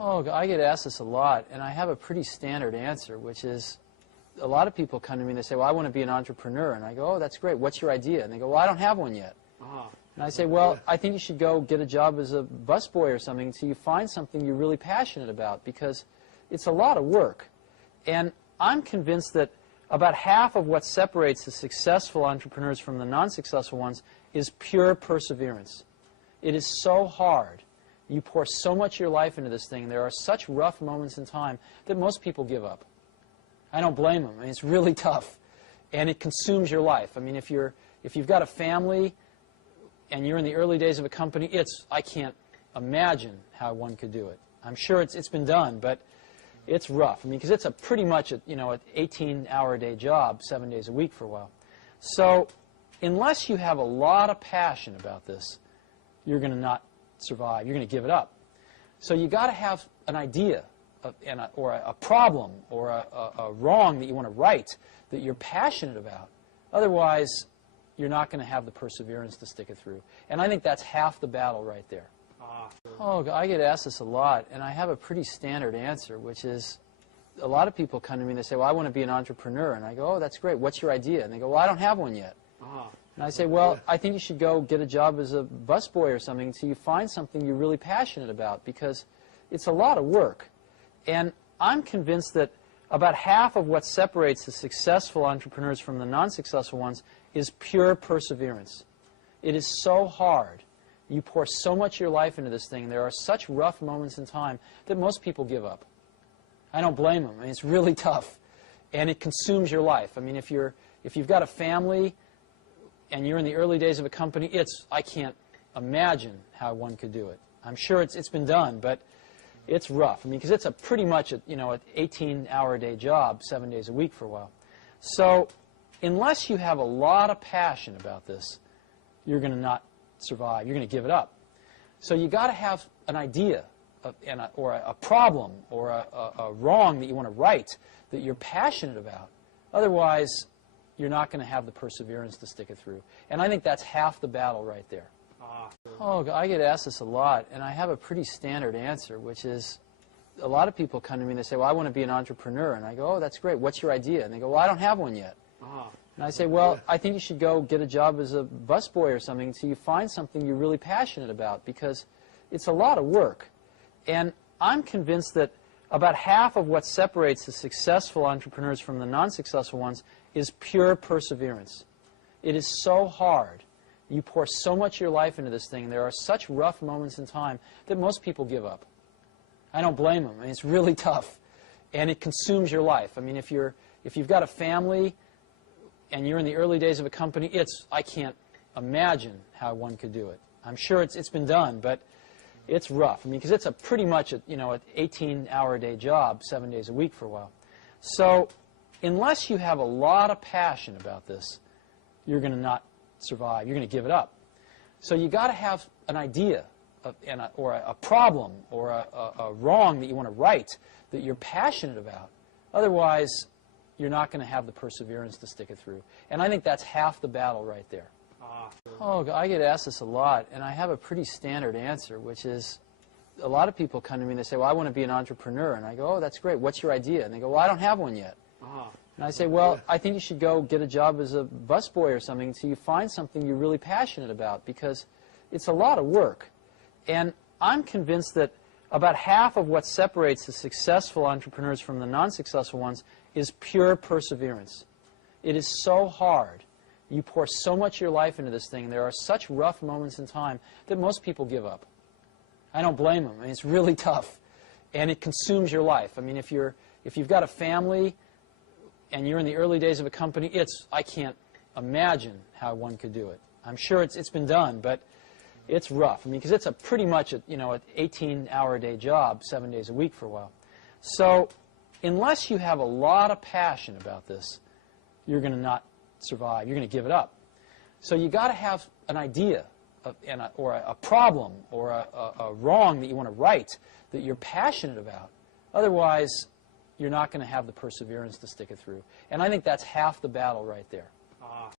Oh, I get asked this a lot, and I have a pretty standard answer, which is a lot of people come to me and they say, well, I want to be an entrepreneur. And I go, oh, that's great. What's your idea? And they go, well, I don't have one yet. And I say, well, I think you should go get a job as a busboy or something until you find something you're really passionate about, because it's a lot of work. And I'm convinced that about half of what separates the successful entrepreneurs from the non-successful ones is pure perseverance. It is so hard. You pour so much of your life into this thing. There are such rough moments in time that most people give up. I don't blame them. I mean, it's really tough, and it consumes your life. I mean, if you've got a family and you're in the early days of a company, I can't imagine how one could do it. I'm sure it's been done, but it's rough. I mean, because it's pretty much an 18-hour-a-day job, 7 days a week for a while. So unless you have a lot of passion about this, you're going to not survive. You're going to give it up. So you got to have an idea or a problem or a wrong that you want to right that you're passionate about. Otherwise, you're not going to have the perseverance to stick it through. And I think that's half the battle right there. Oh, I get asked this a lot, and I have a pretty standard answer, which is a lot of people come to me and they say, well, I want to be an entrepreneur. And I go, oh, that's great. What's your idea? And they go, well, I don't have one yet. And I say, well, I think you should go get a job as a busboy or something until you find something you're really passionate about, because it's a lot of work. And I'm convinced that about half of what separates the successful entrepreneurs from the non-successful ones is pure perseverance. It is so hard. You pour so much of your life into this thing. There are such rough moments in time that most people give up. I don't blame them. I mean, it's really tough, and it consumes your life. I mean, if you've got a family and you're in the early days of a company, I can't imagine how one could do it. I'm sure it's been done, but it's rough. I mean, because it's pretty much an 18-hour-a-day job, 7 days a week for a while. So unless you have a lot of passion about this, you're going to not survive. You're going to give it up. So you got to have an idea or a problem or a wrong that you want to right that you're passionate about. Otherwise, you're not going to have the perseverance to stick it through. And I think that's half the battle right there. Oh, I get asked this a lot, and I have a pretty standard answer, which is a lot of people come to me and they say, well, I want to be an entrepreneur. And I go, oh, that's great. What's your idea? And they go, well, I don't have one yet. And I say, well, I think you should go get a job as a busboy or something until you find something you're really passionate about, because it's a lot of work. And I'm convinced that about half of what separates the successful entrepreneurs from the non-successful ones is pure perseverance. It is so hard. You pour so much of your life into this thing. There are such rough moments in time that most people give up. I don't blame them. I mean, it's really tough, and it consumes your life. I mean, if you've got a family and you're in the early days of a company, I can't imagine how one could do it. I'm sure it's been done, but it's rough. I mean, because it's pretty much an 18-hour-a-day job, 7 days a week for a while. So unless you have a lot of passion about this, you're going to not survive. You're going to give it up. So you got to have an idea or a problem or a wrong that you want to right that you're passionate about. Otherwise, you're not going to have the perseverance to stick it through. And I think that's half the battle right there. Oh, I get asked this a lot, and I have a pretty standard answer, which is a lot of people come to me and they say, well, I want to be an entrepreneur. And I go, oh, that's great. What's your idea? And they go, well, I don't have one yet. And I say, well, I think you should go get a job as a busboy or something until you find something you're really passionate about, because it's a lot of work. And I'm convinced that about half of what separates the successful entrepreneurs from the non-successful ones is pure perseverance. It is so hard. You pour so much of your life into this thing. There are such rough moments in time that most people give up. I don't blame them. I mean, it's really tough, and it consumes your life. I mean, if you've got a family and you're in the early days of a company, I can't imagine how one could do it. I'm sure it's been done, but it's rough. I mean, because it's pretty much an 18-hour-a-day job, 7 days a week for a while. So unless you have a lot of passion about this, you're going to not survive. You're going to give it up. So you got to have an idea or a problem or a wrong that you want to right that you're passionate about. Otherwise, you're not going to have the perseverance to stick it through. And I think that's half the battle right there.